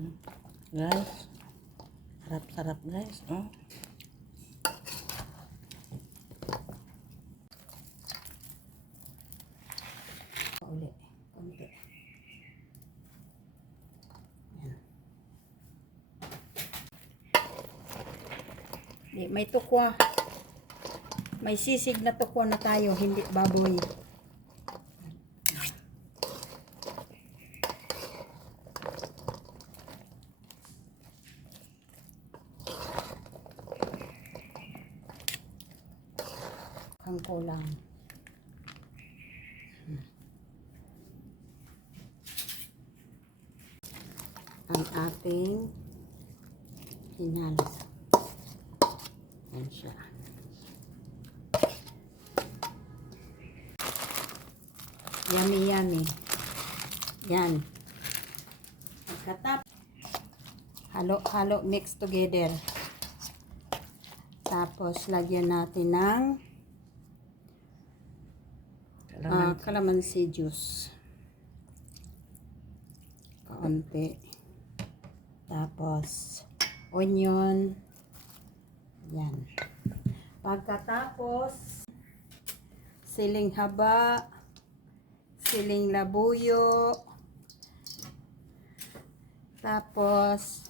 Guys, sarap-sarap guys. Uli, konti. Yan. May tukwa. May sisig na tukwa na tayo, hindi baboy. Ang kulang. Ang ating hinalos. Yan siya. Yummy, yummy. Yan. Pagkatap. Halo, mix together. Tapos, lagyan natin ng calamansi juice. Kaunti. Tapos, onion. Yan. Pagkatapos, siling haba, siling labuyo. Tapos,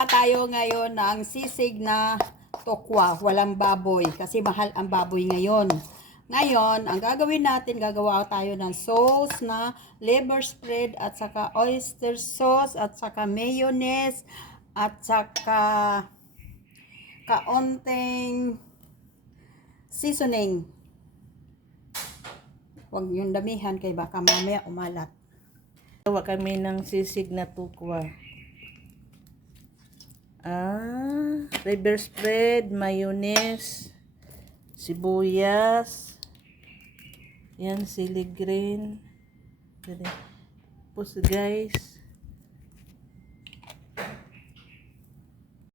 tayo ngayon ng sisig na tokwa, walang baboy. Kasi mahal ang baboy ngayon. Ngayon, ang gagawin natin, gagawa tayo ng sauce na liver spread at saka oyster sauce at saka mayonnaise at saka kaunting seasoning. Huwag yung damihan kay baka mamaya umalat. Gawa kami ng sisig na tukwa. Liver spread, mayonnaise, sibuyas, yan, sili green. Tapos guys,